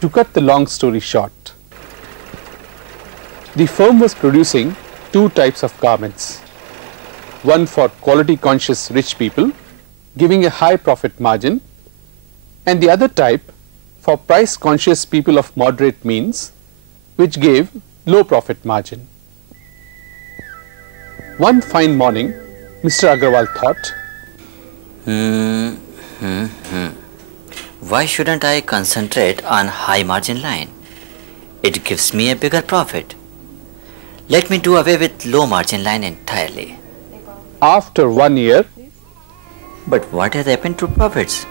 To cut the long story short, the firm was producing two types of garments. One for quality conscious rich people, giving a high profit margin, and the other type for price conscious people of moderate means, which gave low profit margin. One fine morning, Mr. Agarwal thought, why shouldn't I concentrate on high margin line? It gives me a bigger profit. Let me do away with low margin line entirely. After 1 year, but what has happened to profits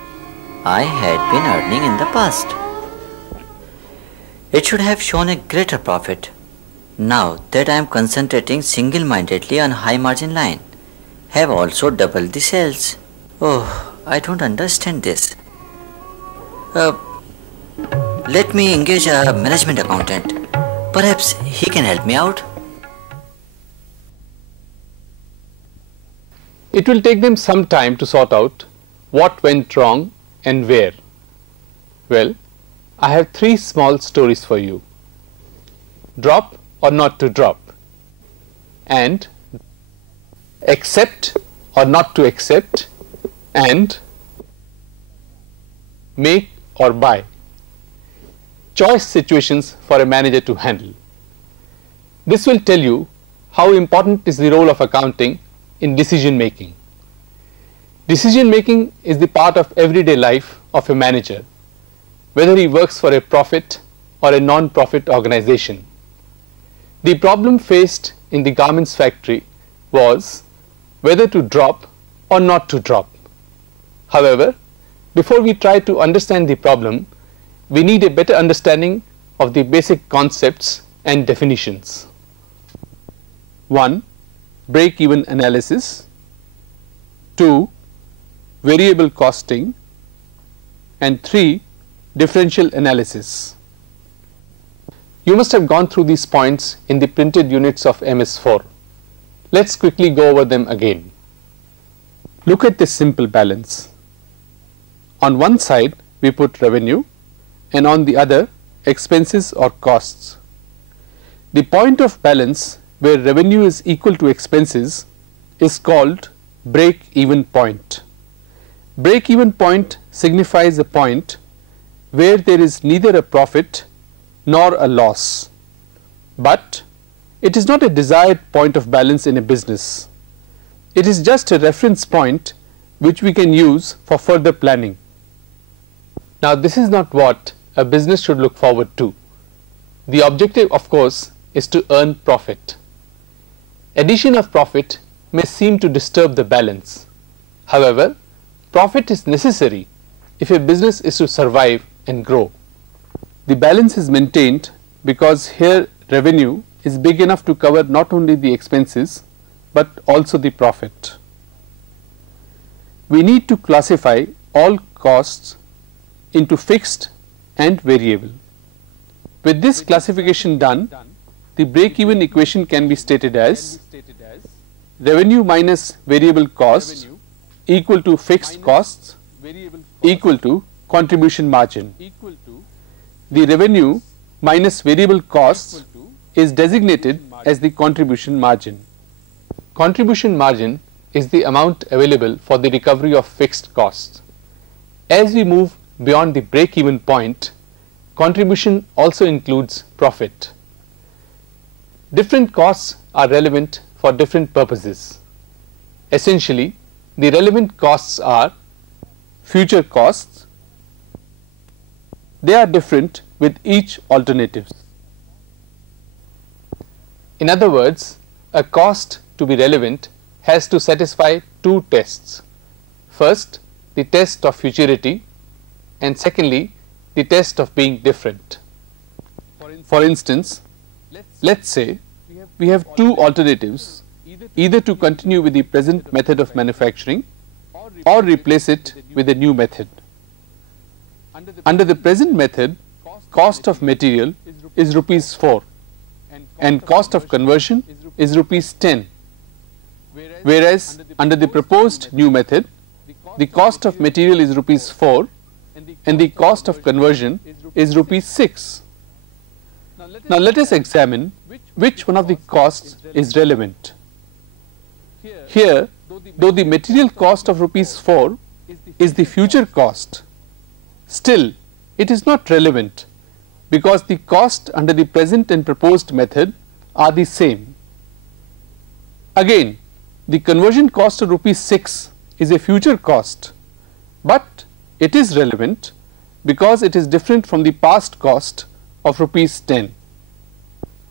I had been earning in the past? It should have shown a greater profit. Now that I am concentrating single-mindedly on high margin line, have also doubled the sales. Oh, I don't understand this. Let me engage a management accountant. Perhaps he can help me out. it will take them some time to sort out what went wrong and where. Well, I have three small stories for you. Drop or not to drop, and accept or not to accept, and make or buy. Choice situations for a manager to handle. This will tell you how important is the role of accounting in decision making. Decision making is the part of everyday life of a manager, whether he works for a profit or a non-profit organization. The problem faced in the garments factory was whether to drop or not to drop. However, before we try to understand the problem, we need a better understanding of the basic concepts and definitions. 1. Break-even analysis. 2. Variable costing. And 3. Differential analysis. You must have gone through these points in the printed units of MS-4. Let's quickly go over them again. Look at this simple balance. On one side we put revenue and on the other expenses or costs. The point of balance where revenue is equal to expenses is called break-even point. Break-even point signifies a point where there is neither a profit nor a loss, but it is not a desired point of balance in a business. It is just a reference point which we can use for further planning. Now, this is not what a business should look forward to. The objective, of course, is to earn profit. Addition of profit may seem to disturb the balance. However, profit is necessary if a business is to survive and grow. The balance is maintained because here revenue is big enough to cover not only the expenses but also the profit. We need to classify all costs into fixed and variable. With this classification done, the break-even equation can be stated as revenue minus variable costs equal to fixed costs equal to contribution margin. The revenue minus variable costs is designated as the contribution margin. Contribution margin is the amount available for the recovery of fixed costs. As we move beyond the break-even point, contribution also includes profit. Different costs are relevant for different purposes. Essentially, the relevant costs are future costs. They are different with each alternatives. In other words, a cost to be relevant has to satisfy two tests. First, the test of futurity, and secondly, the test of being different. For instance, let's say we have two alternatives, either to continue with the present method of manufacturing or replace it with a new method. Under the present method, cost of material is rupees 4 and cost of conversion is rupees 10, whereas under the proposed new method, the cost of material is rupees 4 and the cost of conversion is rupees 6. Now let us examine which one of the costs is relevant. Here, though the material cost of rupees 4 is the future cost, still it is not relevant because the cost under the present and proposed method are the same. Again, the conversion cost of rupees 6 is a future cost, but it is relevant because it is different from the past cost of rupees 10.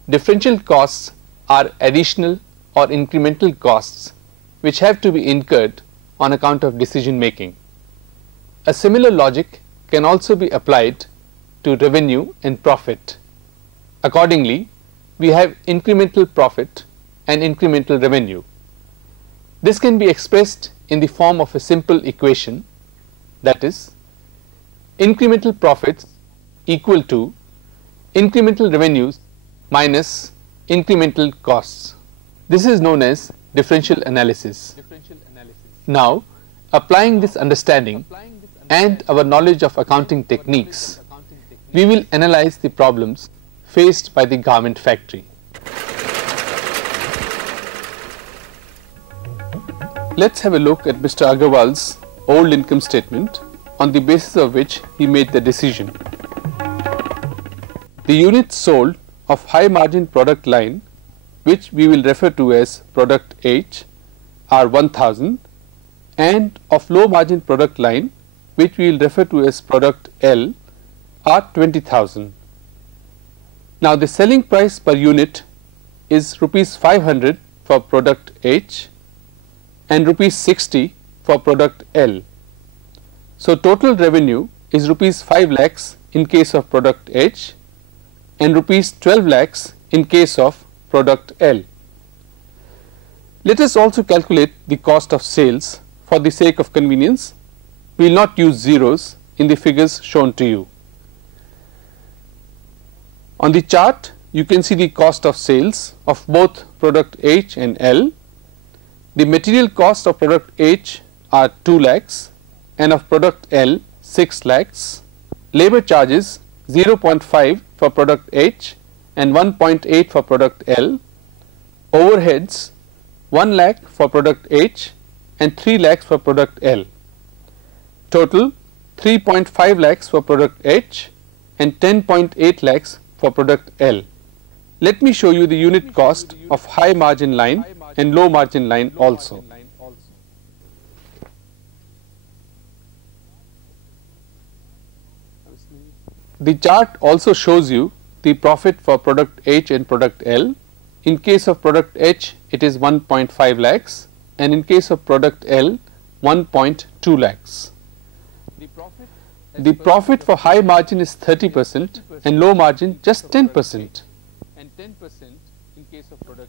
Differential costs are additional or incremental costs which have to be incurred on account of decision making. A similar logic can also be applied to revenue and profit. Accordingly, we have incremental profit and incremental revenue. This can be expressed in the form of a simple equation, that is, incremental profits equal to incremental revenues minus incremental costs. This is known as differential analysis. Now, applying this understanding and our knowledge of accounting techniques, we will analyze the problems faced by the garment factory. Let's have a look at Mr. Agarwal's old income statement on the basis of which he made the decision. The units sold of high margin product line, which we will refer to as product H, are 1000, and of low margin product line, which we will refer to as product L, are 20,000. Now the selling price per unit is rupees 500 for product H and rupees 60 for product L. So total revenue is rupees 5 lakhs in case of product H and rupees 12 lakhs in case of product L. Let us also calculate the cost of sales. For the sake of convenience, we will not use zeros in the figures shown to you. On the chart, you can see the cost of sales of both product H and L. The material cost of product H are 2 lakhs and of product L 6 lakhs. Labor charges 0.5 for product H and 1.8 for product L. Overheads 1 lakh for product H and 3 lakhs for product L. Total 3.5 lakhs for product H and 10.8 lakhs for product L. Let me show you the unit cost of high margin line and low margin line also. The chart also shows you the profit for product H and product L. In case of product H, it is 1.5 lakhs and in case of product L, 1.2 lakhs. The profit for high margin is 30% and low margin just 10%.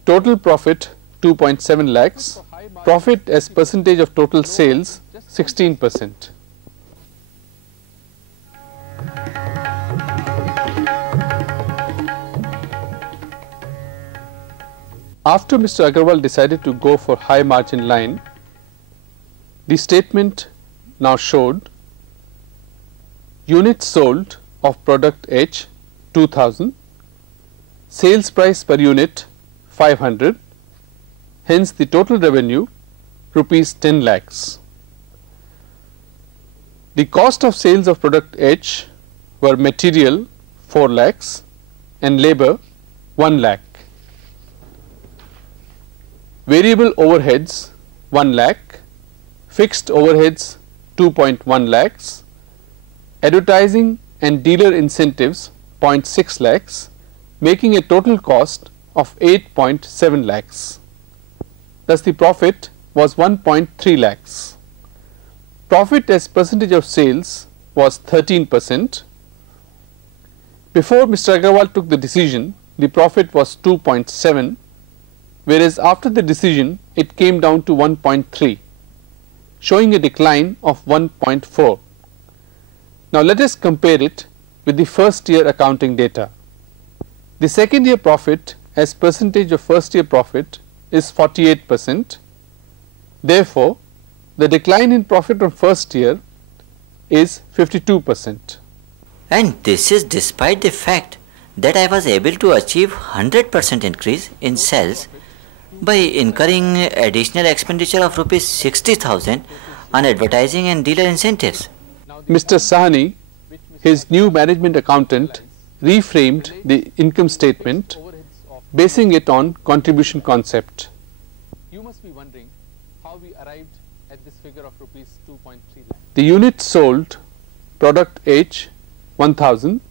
Total profit 2.7 lakhs, profit as percentage of total sales 16%. After Mr. Agarwal decided to go for high margin line, the statement now showed units sold of product H 2000, sales price per unit 500, hence the total revenue rupees 10 lakhs. The cost of sales of product H were material 4 lakhs and labor 1 lakh. Variable overheads 1 lakh, fixed overheads 2.1 lakhs, advertising and dealer incentives 0.6 lakhs, making a total cost of 8.7 lakhs. Thus the profit was 1.3 lakhs. Profit as percentage of sales was 13%. Before Mr. Agarwal took the decision, the profit was 2.7, whereas after the decision it came down to 1.3, showing a decline of 1.4. Now let us compare it with the first year accounting data. The second year profit as percentage of first year profit is 48%. Therefore, the decline in profit from first year is 52%. And this is despite the fact that I was able to achieve 100% increase in sales by incurring additional expenditure of rupees 60,000 on advertising and dealer incentives. Mr. Sahani, his new management accountant, reframed the income statement, basing it on contribution concept. You must be wondering how we arrived at this figure of rupees 2.3 lakh. The unit sold product H 1000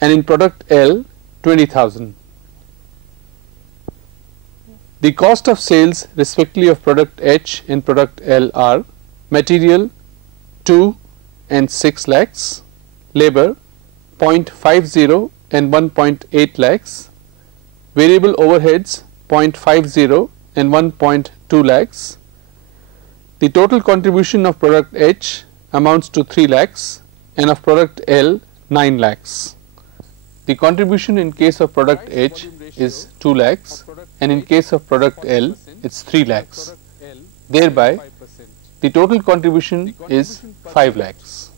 and in product L 20,000. The cost of sales respectively of product H and product L are material 2 and 6 lakhs, labor 0.50 and 1.8 lakhs, variable overheads 0.50 and 1.2 lakhs. The total contribution of product H amounts to 3 lakhs and of product L 9 lakhs. The contribution in case of product H is 2 lakhs and in case of product L it's 3 lakhs. Thereby the total contribution is 5 lakhs.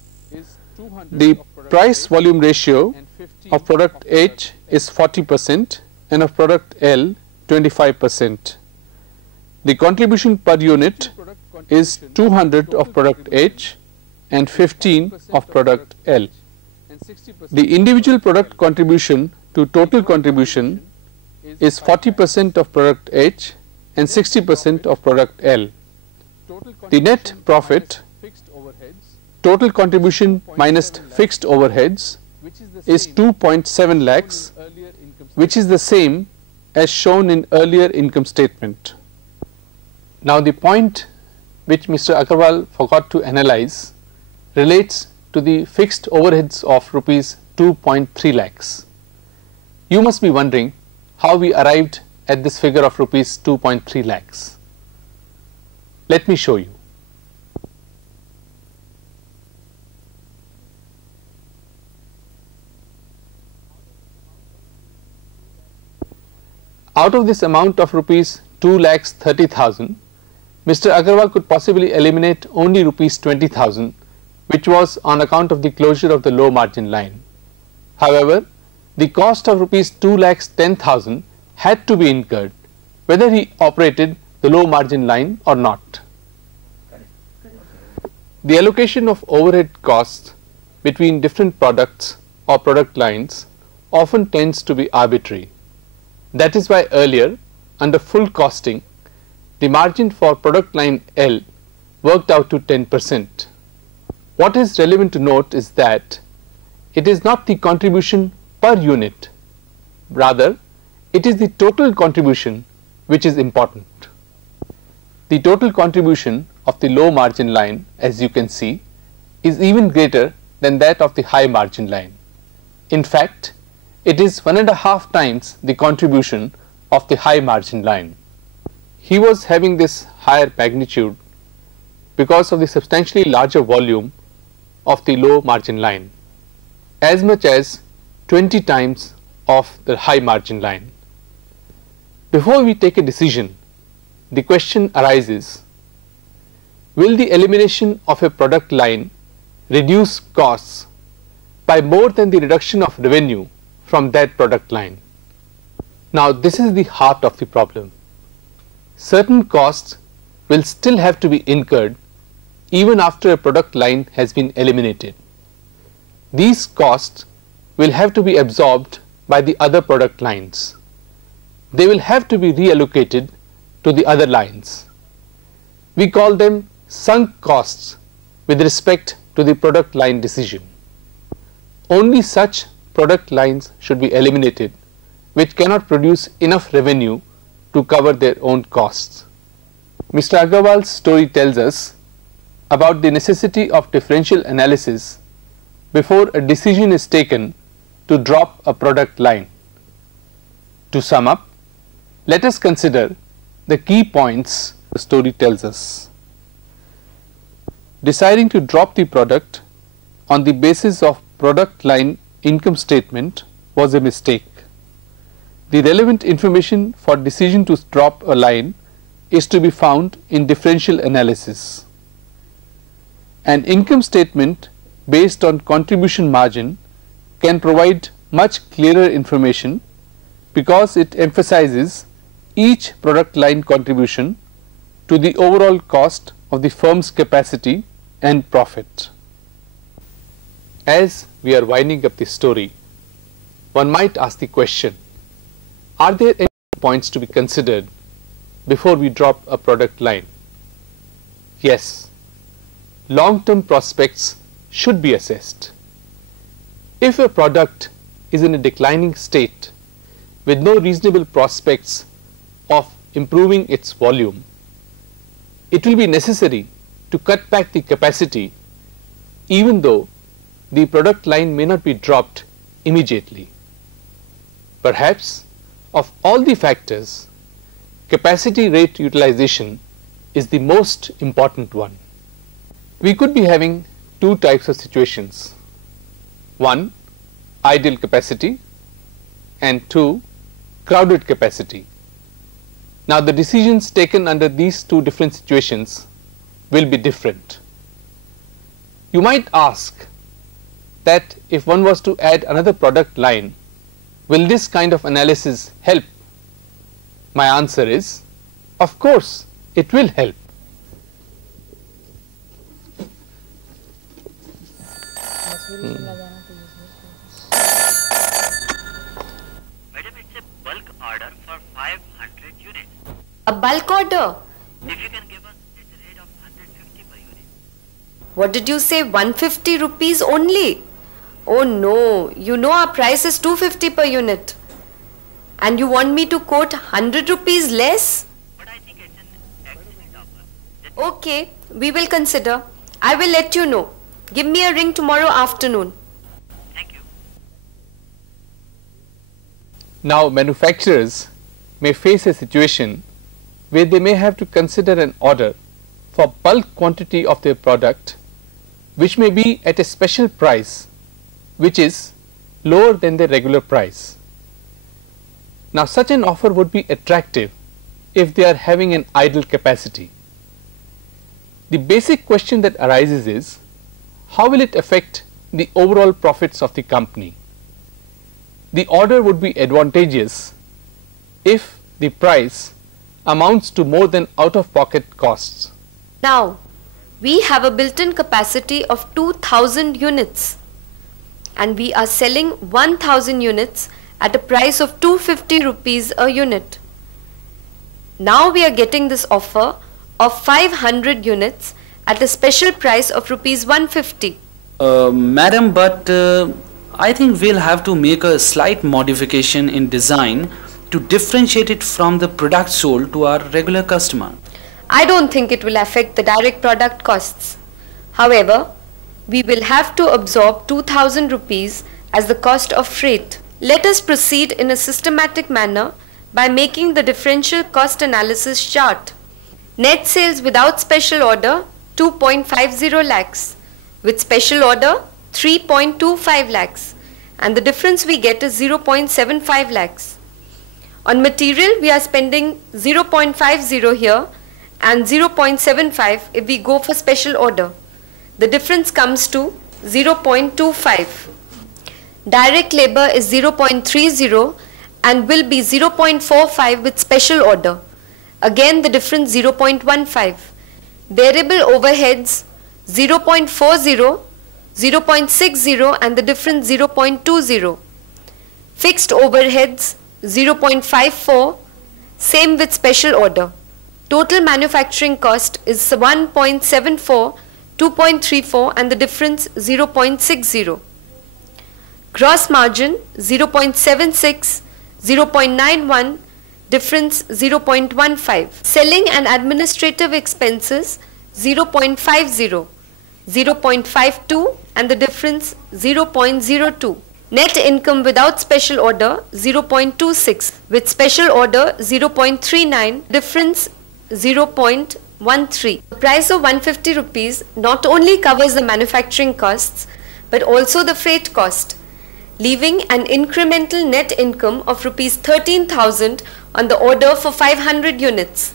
The price volume ratio of product H is 40% and of product L 25%. The contribution per unit is 200 of product H and 15 of product L. The individual product contribution to total contribution is 40% of product H and 60% of product L. The net profit, total contribution minus fixed overheads, is 2.7 lakhs, which is the same as shown in earlier income statement. Now the point which Mr. Agarwal forgot to analyze relates to the fixed overheads of rupees 2.3 lakhs. You must be wondering how we arrived at this figure of rupees 2.3 lakhs. Let me show you. Out of this amount of rupees 2,30,000, Mr. Agarwal could possibly eliminate only rupees 20,000, which was on account of the closure of the low margin line. However, the cost of rupees 2,10,000 had to be incurred whether he operated the low margin line or not. The allocation of overhead costs between different products or product lines often tends to be arbitrary. That is why earlier, under full costing, the margin for product line L worked out to 10%. What is relevant to note is that it is not the contribution per unit, rather it is the total contribution which is important. The total contribution of the low margin line, as you can see, is even greater than that of the high margin line. In fact, it is 1.5 times the contribution of the high margin line. He was having this higher magnitude because of the substantially larger volume of the low margin line, as much as 20 times of the high margin line. Before we take a decision, the question arises, will the elimination of a product line reduce costs by more than the reduction of revenue from that product line? Now this is the heart of the problem. Certain costs will still have to be incurred even after a product line has been eliminated. These costs will have to be absorbed by the other product lines. They will have to be reallocated to the other lines. We call them sunk costs with respect to the product line decision. Only such product lines should be eliminated which cannot produce enough revenue to cover their own costs. Mr. Agarwal's story tells us about the necessity of differential analysis before a decision is taken to drop a product line. To sum up, let us consider the key points the story tells us. Deciding to drop the product on the basis of product line income statement was a mistake. The relevant information for decision to drop a line is to be found in differential analysis. An income statement based on contribution margin can provide much clearer information because it emphasizes each product line contribution to the overall cost of the firm's capacity and profit. As we are winding up the story, one might ask the question, are there any points to be considered before we drop a product line? Yes, long-term prospects should be assessed. If a product is in a declining state with no reasonable prospects of improving its volume, it will be necessary to cut back the capacity even though the product line may not be dropped immediately. Perhaps of all the factors, capacity rate utilization is the most important one. We could be having two types of situations. One, idle capacity, and two, crowded capacity. Now the decisions taken under these two different situations will be different. You might ask that if one was to add another product line, will this kind of analysis help? My answer is, of course, it will help. Madam, it's a bulk order for 500 units. A bulk order? If you can give us at a rate of 150 per unit. What did you say, 150 rupees only? Oh no, you know our price is 250 per unit. And you want me to quote 100 rupees less? But I think it's an excellent offer. Okay, we will consider. I will let you know. Give me a ring tomorrow afternoon. Thank you. Now manufacturers may face a situation where they may have to consider an order for bulk quantity of their product which may be at a special price which is lower than the regular price. Now such an offer would be attractive if they are having an idle capacity. The basic question that arises is, how will it affect the overall profits of the company? The order would be advantageous if the price amounts to more than out-of-pocket costs. Now, we have a built-in capacity of 2000 units and we are selling 1000 units at a price of 250 rupees a unit. Now we are getting this offer of 500 units at a special price of rupees 150. Madam, but I think we'll have to make a slight modification in design to differentiate it from the product sold to our regular customer. I don't think it will affect the direct product costs. However, we will have to absorb 2000 rupees as the cost of freight. Let us proceed in a systematic manner by making the differential cost analysis chart. Net sales without special order 2.50 lakhs, with special order 3.25 lakhs, and the difference we get is 0.75 lakhs. On material we are spending 0.50 here and 0.75 if we go for special order. The difference comes to 0.25. Direct labor is 0.30 and will be 0.45 with special order. Again the difference 0.15. Variable overheads 0.40, 0.60 and the difference 0.20. Fixed overheads 0.54, same with special order. Total manufacturing cost is 1.74, 2.34 and the difference 0.60. Gross margin 0.76, 0.91, difference 0.15. Selling and administrative expenses 0.50, 0.52 and the difference 0.02. Net income without special order 0.26, with special order 0.39, difference 0.13. The price of 150 rupees not only covers the manufacturing costs but also the freight cost, leaving an incremental net income of rupees 13,000 on the order for 500 units.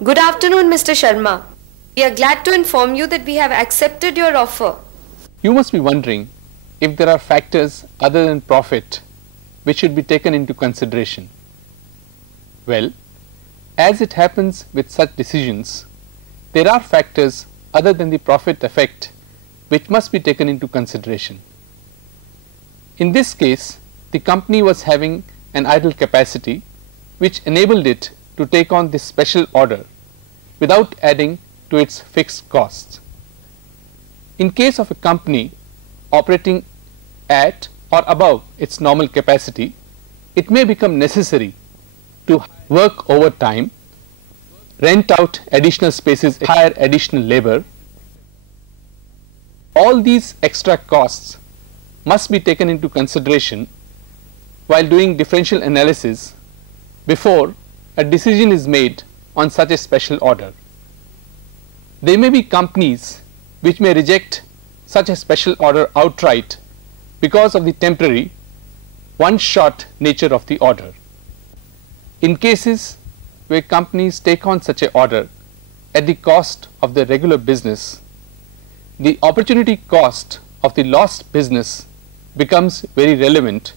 Good afternoon, Mr. Sharma. We are glad to inform you that we have accepted your offer. You must be wondering if there are factors other than profit which should be taken into consideration. Well, as it happens with such decisions, there are factors other than the profit effect which must be taken into consideration. In this case, the company was having an idle capacity which enabled it to take on this special order without adding to its fixed costs. In case of a company operating at or above its normal capacity, it may become necessary to work overtime, rent out additional spaces, hire additional labor. All these extra costs must be taken into consideration while doing differential analysis before a decision is made on such a special order. There may be companies which may reject such a special order outright because of the temporary, one-shot nature of the order. In cases where companies take on such an order at the cost of their regular business, the opportunity cost of the lost business becomes very relevant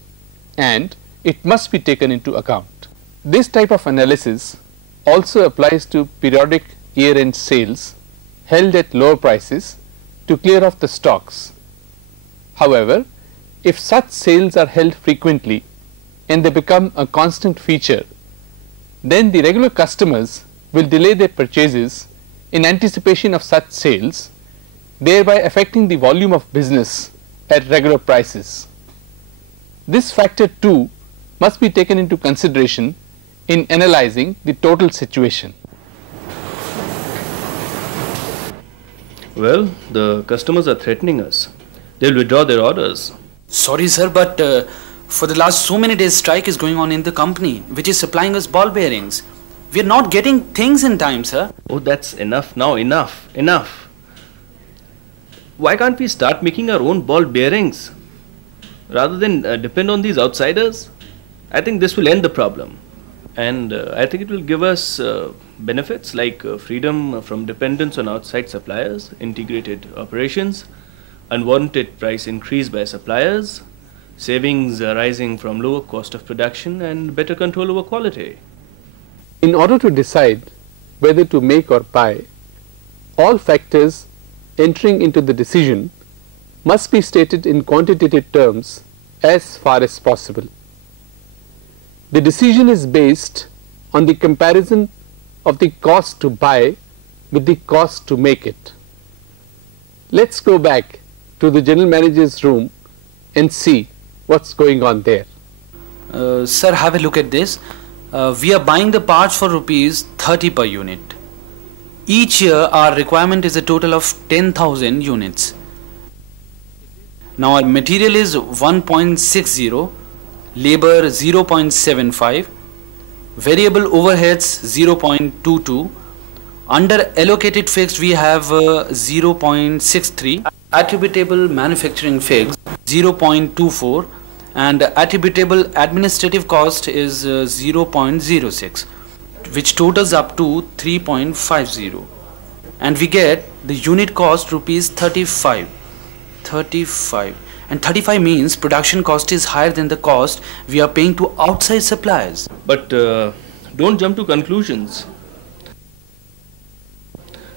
and it must be taken into account. This type of analysis also applies to periodic year-end sales held at lower prices to clear off the stocks. However, if such sales are held frequently and they become a constant feature, then the regular customers will delay their purchases in anticipation of such sales, thereby affecting the volume of business at regular prices. This factor too must be taken into consideration in analyzing the total situation. Well, the customers are threatening us. They'll withdraw their orders. Sorry, sir, but for the last so many days, strike is going on in the company, which is supplying us ball bearings. We're not getting things in time, sir. Oh, that's enough now. Enough. Why can't we start making our own ball bearings rather than depend on these outsiders? I think this will end the problem. And I think it will give us benefits like freedom from dependence on outside suppliers, integrated operations, unwarranted price increase by suppliers, savings arising from lower cost of production, and better control over quality. In order to decide whether to make or buy, all factors entering into the decision must be stated in quantitative terms as far as possible. The decision is based on the comparison of the cost to buy with the cost to make it. Let's go back to the general manager's room and see what's going on there. Sir, have a look at this. We are buying the parts for rupees 30 per unit. Each year our requirement is a total of 10,000 units. Now our material is 1.60, labor 0.75, variable overheads 0.22, under allocated fixed we have 0.63, attributable manufacturing fixed 0.24, and attributable administrative cost is 0.06, which totals up to 3.50, and we get the unit cost rupees 35, and 35 means production cost is higher than the cost we are paying to outside suppliers. But don't jump to conclusions.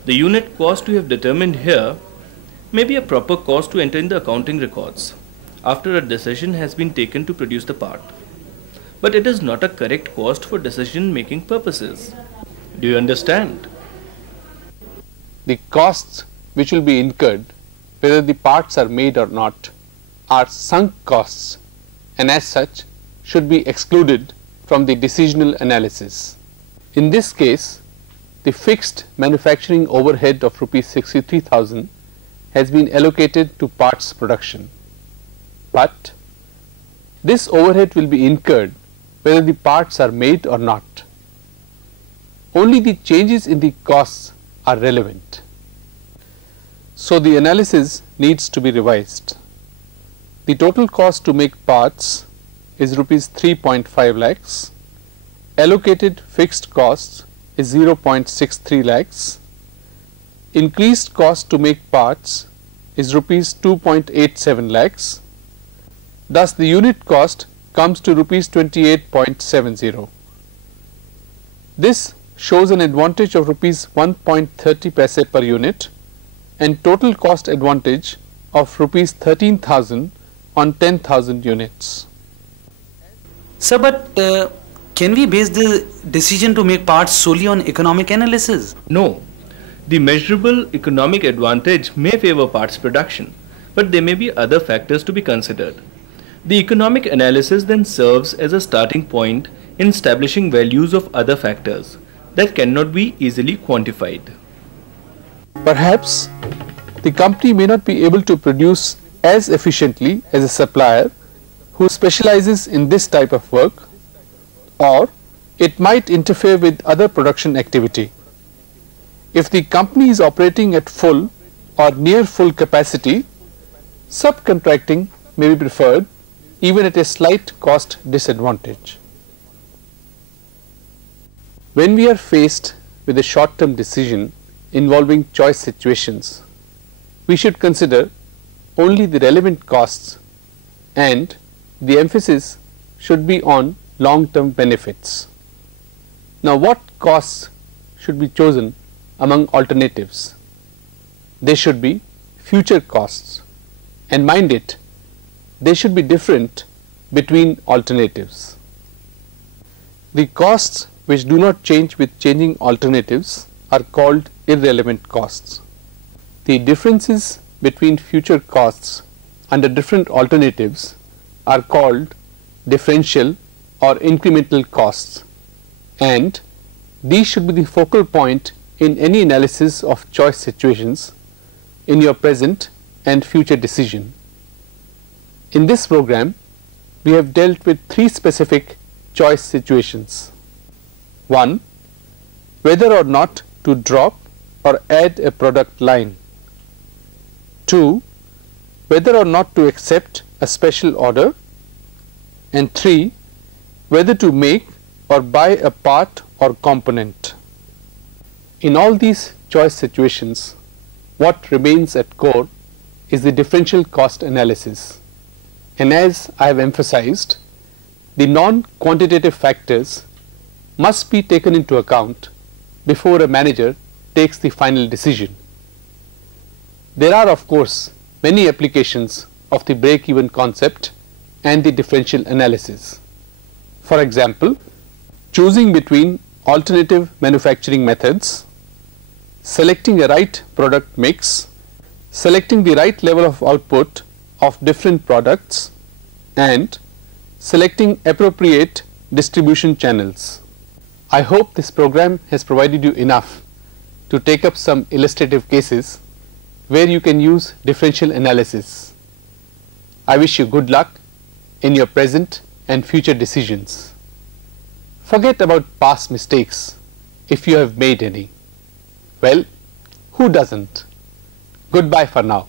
The unit cost we have determined here may be a proper cost to enter in the accounting records after a decision has been taken to produce the part. But it is not a correct cost for decision making purposes. Do you understand? The costs which will be incurred, whether the parts are made or not, are sunk costs and as such should be excluded from the decisional analysis. In this case, the fixed manufacturing overhead of rupees 63,000 has been allocated to parts production. But this overhead will be incurred whether the parts are made or not. Only the changes in the costs are relevant. So the analysis needs to be revised. The total cost to make parts is rupees 3.5 lakhs. Allocated fixed costs is 0.63 lakhs. Increased cost to make parts is rupees 2.87 lakhs. Thus, the unit cost comes to rupees 28.70. This shows an advantage of rupees 1.30 paise per unit and total cost advantage of rupees 13,000 on 10,000 units. Sir, but can we base the decision to make parts solely on economic analysis? No. The measurable economic advantage may favor parts production, but there may be other factors to be considered. The economic analysis then serves as a starting point in establishing values of other factors that cannot be easily quantified. Perhaps the company may not be able to produce as efficiently as a supplier who specializes in this type of work, or it might interfere with other production activity. If the company is operating at full or near full capacity, subcontracting may be preferred even at a slight cost disadvantage. When we are faced with a short-term decision involving choice situations, we should consider only the relevant costs, and the emphasis should be on long-term benefits. Now, what costs should be chosen among alternatives? They should be future costs, and mind it, they should be different between alternatives. The costs which do not change with changing alternatives are called irrelevant costs. The differences between future costs under different alternatives are called differential or incremental costs, and these should be the focal point in any analysis of choice situations in your present and future decision. In this program, we have dealt with three specific choice situations. 1. Whether or not to drop or add a product line. 2. Whether or not to accept a special order. And 3. Whether to make or buy a part or component. In all these choice situations, what remains at core is the differential cost analysis. And as I have emphasized, the non-quantitative factors must be taken into account before a manager takes the final decision. There are, of course, many applications of the break-even concept and the differential analysis. For example, choosing between alternative manufacturing methods, selecting a right product mix, selecting the right level of output of different products, and selecting appropriate distribution channels. I hope this program has provided you enough to take up some illustrative cases where you can use differential analysis. I wish you good luck in your present and future decisions. Forget about past mistakes if you have made any. Well, who doesn't? Goodbye for now.